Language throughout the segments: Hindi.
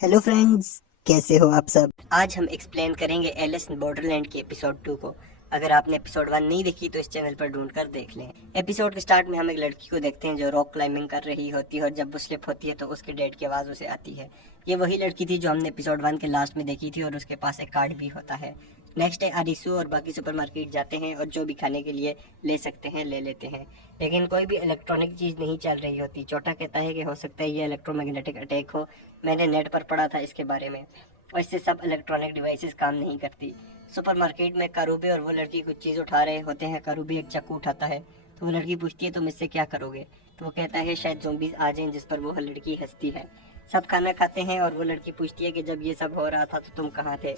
हेलो फ्रेंड्स, कैसे हो आप सब। आज हम एक्सप्लेन करेंगे एलिस इन बॉर्डरलैंड की एपिसोड 2 को। अगर आपने एपिसोड 1 नहीं देखी तो इस चैनल पर ढूंढ कर देख लें। एपिसोड के स्टार्ट में हम एक लड़की को देखते हैं जो रॉक क्लाइंबिंग कर रही होती है और जब वो स्लिप होती है तो उसके डैड की आवाज़ उसे आती है। ये वही लड़की थी जो हमने एपिसोड 1 के लास्ट में देखी थी और उसके पास एक कार्ड भी होता है। नेक्स्ट डे अरिसू और बाकी सुपरमार्केट जाते हैं और जो भी खाने के लिए ले सकते हैं ले लेते हैं, लेकिन कोई भी इलेक्ट्रॉनिक चीज़ नहीं चल रही होती। छोटा कहता है कि हो सकता है ये इलेक्ट्रोमैग्नेटिक अटैक हो, मैंने नेट पर पढ़ा था इसके बारे में, और इससे सब इलेक्ट्रॉनिक डिवाइसेस काम नहीं करती। सुपरमार्केट में कारूबे और वो लड़की कुछ चीज़ उठा रहे होते हैं। कारूबे एक चाकू उठाता है तो वो लड़की पूछती है तुम इससे क्या करोगे, तो वो कहता है शायद ज़ोंबीज आ जाएं, जिस पर वो लड़की हंसती है। सब खाना खाते हैं और वो लड़की पूछती है कि जब ये सब हो रहा था तो तुम कहाँ थे,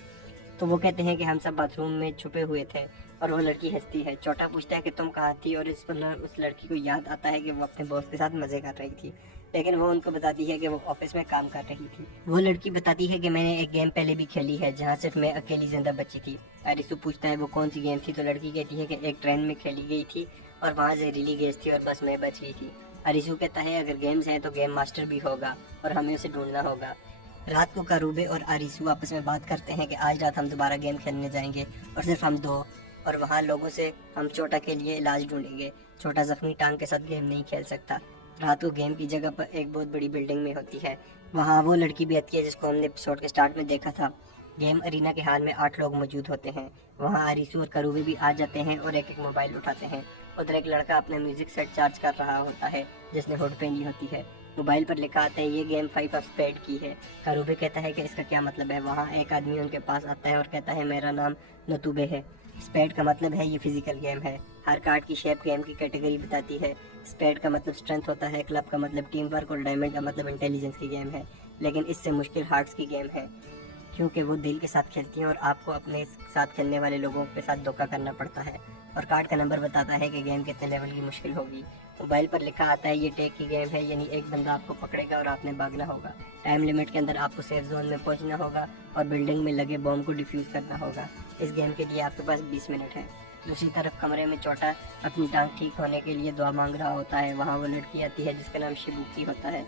तो वो कहते हैं कि हम सब बाथरूम में छुपे हुए थे, और वो लड़की हंसती है। छोटा पूछता है कि तुम कहाँ थी, और इस पर उस लड़की को याद आता है कि वो अपने बॉस के साथ मजे कर रही थी, लेकिन वो उनको बताती है कि वो ऑफिस में काम कर रही थी। वो लड़की बताती है कि मैंने एक गेम पहले भी खेली है जहाँ सिर्फ मैं अकेली जिंदा बची थी। अरिसु पूछता है वो कौन सी गेम थी, तो लड़की कहती है कि एक ट्रेन में खेली गई थी और वहाँ जहरीली गैस थी और बस मैं बच गई थी। अरिसु कहता है अगर गेम्स हैं तो गेम मास्टर भी होगा और हमें उसे ढूंढना होगा। रात को करूबे और आरिसू आपस में बात करते हैं कि आज रात हम दोबारा गेम खेलने जाएंगे और सिर्फ हम दो, और वहाँ लोगों से हम छोटा के लिए इलाज ढूंढेंगे। छोटा जख्मी टांग के साथ गेम नहीं खेल सकता। रात को गेम की जगह पर एक बहुत बड़ी बिल्डिंग में होती है। वहाँ वो लड़की भी आती है जिसको हमने एपिसोड के स्टार्ट में देखा था। गेम अरीना के हाल में 8 लोग मौजूद होते हैं। वहाँ आरिसू और करूबे भी आ जाते हैं और एक एक मोबाइल उठाते हैं। उधर एक लड़का अपना म्यूजिक सेट चार्ज कर रहा होता है जिसने हुड पहनी होती है। मोबाइल पर लिखा आता है ये गेम 5 ऑफ स्पेड की है। कारूबे कहता है कि इसका क्या मतलब है। वहाँ एक आदमी उनके पास आता है और कहता है मेरा नाम नतुबे है। स्पेड का मतलब है ये फिजिकल गेम है। हर कार्ड की शेप गेम की कैटेगरी बताती है। स्पेड का मतलब स्ट्रेंथ होता है, क्लब का मतलब टीम वर्क और डायमंड का मतलब इंटेलिजेंस की गेम है। लेकिन इससे मुश्किल हार्ट्स की गेम है, क्योंकि वो दिल के साथ खेलती हैं और आपको अपने साथ खेलने वाले लोगों के साथ धोखा करना पड़ता है। और कार्ड का नंबर बताता है कि गेम कितने लेवल की मुश्किल होगी। मोबाइल पर लिखा आता है ये टेक की गेम है, यानी एक बंदा आपको पकड़ेगा और आपने भागना होगा। टाइम लिमिट के अंदर आपको सेफ जोन में पहुंचना होगा और बिल्डिंग में लगे बॉम्ब को डिफ्यूज करना होगा। इस गेम के लिए आपके पास 20 मिनट है। दूसरी तरफ कमरे में छोटा अपनी टांग ठीक होने के लिए दुआ मांग रहा होता है। वहाँ वो लड़की आती है जिसका नाम शिबुकी होता है।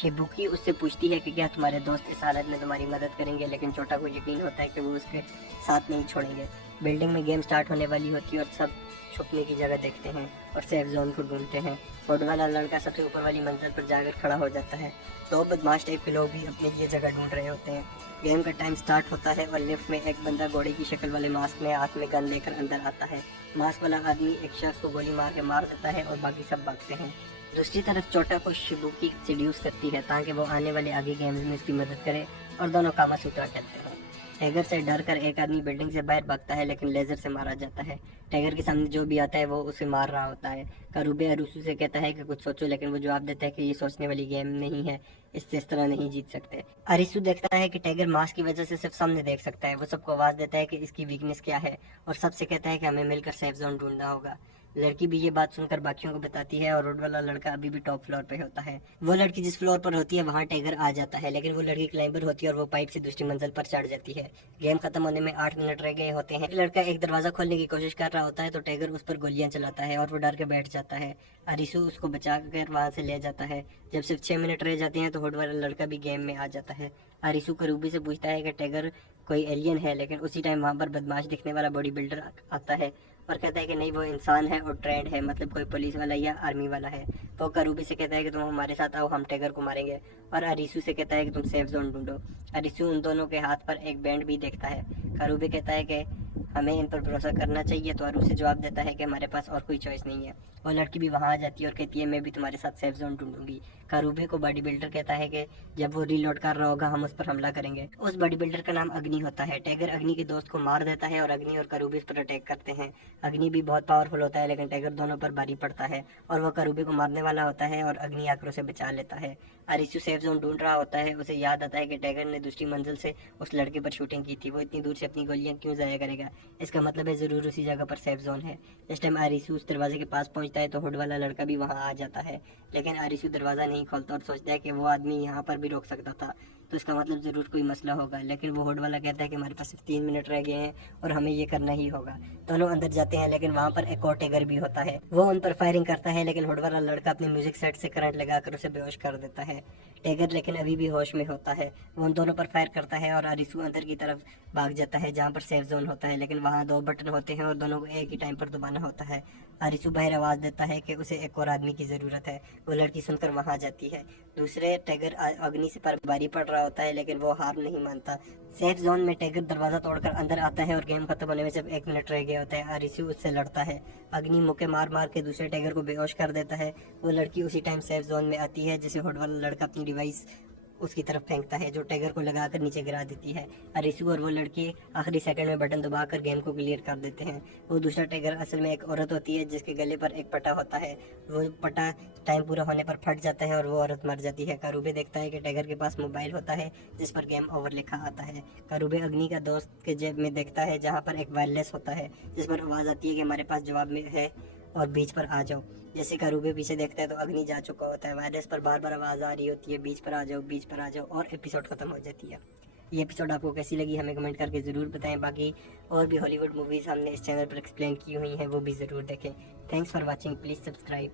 शिबुकी उससे पूछती है कि क्या तुम्हारे दोस्त इस हालत में तुम्हारी मदद करेंगे, लेकिन छोटा को यकीन होता है कि वो उसके साथ नहीं छोड़ेंगे। बिल्डिंग में गेम स्टार्ट होने वाली होती है और सब छुपने की जगह देखते हैं और सेफ जोन को ढूंढते हैं। फोर्ड वाला लड़का सबसे ऊपर वाली मंजिल पर जाकर खड़ा हो जाता है। दो बदमाश टाइप के लोग भी अपने लिए जगह ढूंढ रहे होते हैं। गेम का टाइम स्टार्ट होता है और लिफ्ट में एक बंदा घोड़े की शक्ल वाले मास्क में हाथ में गन लेकर अंदर आता है। मास्क वाला आदमी एक शख्स को गोली मार के मार देता है और बाकी सब भागते हैं। दूसरी तरफ छोटा को शिबुकी सेड्यूस करती है ताकि वो आने वाले आगे गेम्स में उसकी मदद करे और दोनों कामा सूत्रा खेलते हैं। टाइगर से डर कर एक आदमी बिल्डिंग से बाहर भागता है लेकिन लेजर से मारा जाता है। टाइगर के सामने जो भी आता है वो उसे मार रहा होता है। कारूबे अरुसु से कहता है कि कुछ सोचो, लेकिन वो जवाब देता है कि ये सोचने वाली गेम नहीं है, इससे इस तरह नहीं जीत सकते। अरिसु देखता है कि टाइगर मास्क की वजह से सिर्फ सामने देख सकता है। वो सबको आवाज देता है कि इसकी वीकनेस क्या है और सबसे कहता है कि हमें मिलकर सेफ जोन ढूंढना होगा। लड़की भी ये बात सुनकर बाकियों को बताती है और रोड वाला लड़का अभी भी टॉप फ्लोर पे होता है। वो लड़की जिस फ्लोर पर होती है वहाँ टाइगर आ जाता है, लेकिन वो लड़की क्लाइंबर होती है और वो पाइप से दूसरी मंजिल पर चढ़ जाती है। गेम खत्म होने में 8 मिनट रह गए होते हैं। लड़का एक दरवाजा खोलने की कोशिश कर रहा होता है तो टाइगर उस पर गोलियां चलाता है और वो डर के बैठ जाता है। अरिसु उसको बचा कर वहां से ले जाता है। जब सिर्फ 6 मिनट रह जाते हैं तो हुड वाला लड़का भी गेम में आ जाता है। अरिसु करूबी से पूछता है कि टाइगर कोई एलियन है, लेकिन उसी टाइम वहां पर बदमाश दिखने वाला बॉडी बिल्डर आता है और कहता है कि नहीं वो इंसान है और ट्रेंड है, मतलब कोई पुलिस वाला या आर्मी वाला है। तो करूबी से कहता है कि तुम हमारे साथ आओ, हम टाइगर को मारेंगे। और अरिसु से कहता है कि तुम सेफ जोन ढूंढो। अरिसु उन दोनों के हाथ पर एक बैंड भी देखता है। करूबी कहता है कि हमें इन पर भरोसा करना चाहिए, तो अरू से जवाब देता है कि हमारे पास और कोई चॉइस नहीं है। और लड़की भी वहाँ आ जाती है और कहती है मैं भी तुम्हारे साथ सेफ जोन ढूंढूंगी। कारूबे को बॉडी बिल्डर कहता है कि जब वो रीलोड कर रहा होगा हम उस पर हमला करेंगे। उस बॉडी बिल्डर का नाम अग्नि होता है। टाइगर अग्नि के दोस्त को मार देता है और अग्नि और कारूबे उस पर अटैक करते हैं। अग्नि भी बहुत पावरफुल होता है लेकिन टाइगर दोनों पर भारी पड़ता है और वह कारूबे को मारने वाला होता है और अग्नि आकर उसे बचा लेता है। अरिसु सेफ जोन ढूंढ रहा होता है। उसे याद आता है कि टाइगर ने दूसरी मंजिल से उस लड़के पर शूटिंग की थी। वो इतनी दूर से अपनी गोलियां क्यों जाया करेगा, इसका मतलब है जरूर उसी जगह पर सेफ जोन है। इस टाइम आरिसू उस दरवाजे के पास पहुंचता है तो हुड वाला लड़का भी वहां आ जाता है, लेकिन आरिसू दरवाजा नहीं खोलता और सोचता है कि वो आदमी यहाँ पर भी रोक सकता था, तो इसका मतलब जरूर कोई मसला होगा। लेकिन वो हुड वाला कहता है कि हमारे पास सिर्फ 3 मिनट रह गए हैं और हमें ये करना ही होगा। दोनों अंदर जाते हैं लेकिन वहाँ पर एक और टाइगर भी होता है। वो उन पर फायरिंग करता है लेकिन हुड वाला लड़का अपने म्यूजिक सेट से करंट लगाकर उसे बेहोश कर देता है। टैगर लेकिन अभी भी होश में होता है। वो उन दोनों पर फायर करता है और अरिसू अंदर की तरफ भाग जाता है जहाँ पर सेफ जोन होता है, लेकिन वहाँ 2 बटन होते हैं और दोनों को एक ही टाइम पर दबाना होता है। अरिसू बाहर आवाज़ देता है कि उसे एक और आदमी की ज़रूरत है। वो लड़की सुनकर वहाँ जाती है। दूसरे टैगर अग्नि से पर भारी पड़ रहा होता है, लेकिन वो हार नहीं मानता। सेफ जोन में टैगर दरवाज़ा तोड़कर अंदर आता है और गेम खत्म होने में सिर्फ 1 मिनट रह गया होता है। अरिसू उससे लड़ता है। अग्नि मुक्के मार मार के दूसरे टैगर को बेहोश कर देता है। वो लड़की उसी टाइम सेफ जोन में आती है, जिसे हुड वाला लड़का अपनी डिवाइस उसकी तरफ फेंकता है, जो टैगर को लगाकर नीचे गिरा देती है। अरिसू और वो लड़की आखिरी सेकंड में बटन दबाकर गेम को क्लियर कर देते हैं। वो दूसरा टैगर असल में एक औरत होती है जिसके गले पर एक पटा होता है। वो पटा टाइम पूरा होने पर फट जाता है और वो औरत मर जाती है। कारूबे देखता है कि टैगर के पास मोबाइल होता है जिस पर गेम ओवर लिखा आता है। कारूबे अग्नि का दोस्त के जेब में देखता है जहाँ पर एक वायरलेस होता है जिस पर आवाज़ आती है कि हमारे पास जवाब में है और बीच पर आ जाओ। जैसे कारूबे पीछे देखता है तो अग्नि जा चुका होता है। वायरलेस पर बार बार आवाज़ आ रही होती है, बीच पर आ जाओ, बीच पर आ जाओ, और एपिसोड खत्म हो जाती है। ये एपिसोड आपको कैसी लगी हमें कमेंट करके ज़रूर बताएं। बाकी और भी हॉलीवुड मूवीज़ हमने इस चैनल पर एक्सप्लेन की हुई हैं, वो भी ज़रूर देखें। Thanks for watching, please subscribe.